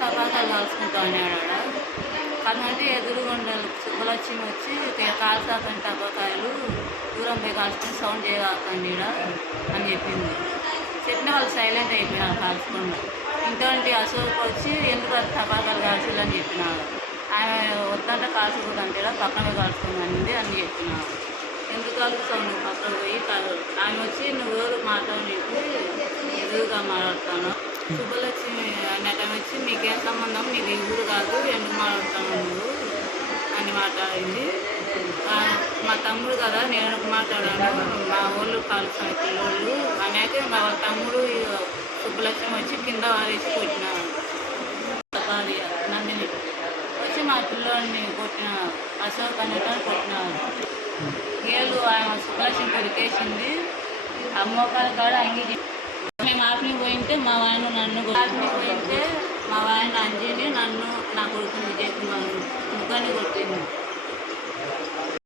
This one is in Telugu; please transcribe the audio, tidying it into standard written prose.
టపాకాయలు కాల్చుకుంటా ఉన్నాడు ఆడ. కాదంటే ఎదురుగుండా సుబ్బలక్ష్మి వచ్చి కాల్చాకండి టపాకాయలు, దూరం పోయి కాల్చుకొని సౌండ్ చేయకండి ఈడ అని చెప్పింది. చెప్పిన వాళ్ళు సైలెంట్ అయిపోయినారు కాల్చకుండా. ఇంటి అశోక్ వచ్చి ఎందుకు అది టపాకాయలు కాల్చాలని చెప్పినాడు. ఆమె వద్దంటే కాల్చకూడదు అంటే పక్కనే కాల్చుకోమనింది అని చెప్పినాడు. ఎందుకు కాలుస్తావు నువ్వు పక్కన పోయి ఆమె వచ్చి నువ్వు ఎవరు మాట్లాడి ఎదురుగా మాట్లాడుతాను. సుబ్బలక్ష్మి అన్నటం వచ్చి నీకేం సంబంధం, నీది ఊరు కాదు, ఎందుకు మాట్లాడుతాను నువ్వు అని మాట్లాడింది. మా తమ్ముడు కదా నేను ఎందుకు మాట్లాడాను, మా ఊళ్ళు కాలుస్తాను పిల్లోళ్ళు అనేక మా తమ్ముడు సుబ్బలక్ష్మి వచ్చి కింద వారేసి కొట్టినాడు. నందిని వచ్చి మా పిల్లోడిని కొట్టిన అశోక్ అనేటని కొట్టినాడు. ఏళ్ళు ఆయన సుబ్బలక్ష్మి కొరికేసింది. ఆ మోకాల కాడ అంగీ మేము ఆపిని పోయింటే మా ఆయన నన్ను ఆపిని పోయింటే మా ఆయన అంజీని నన్ను నా కొడుకుని చేసి ముగ్గురిని కొట్టింది.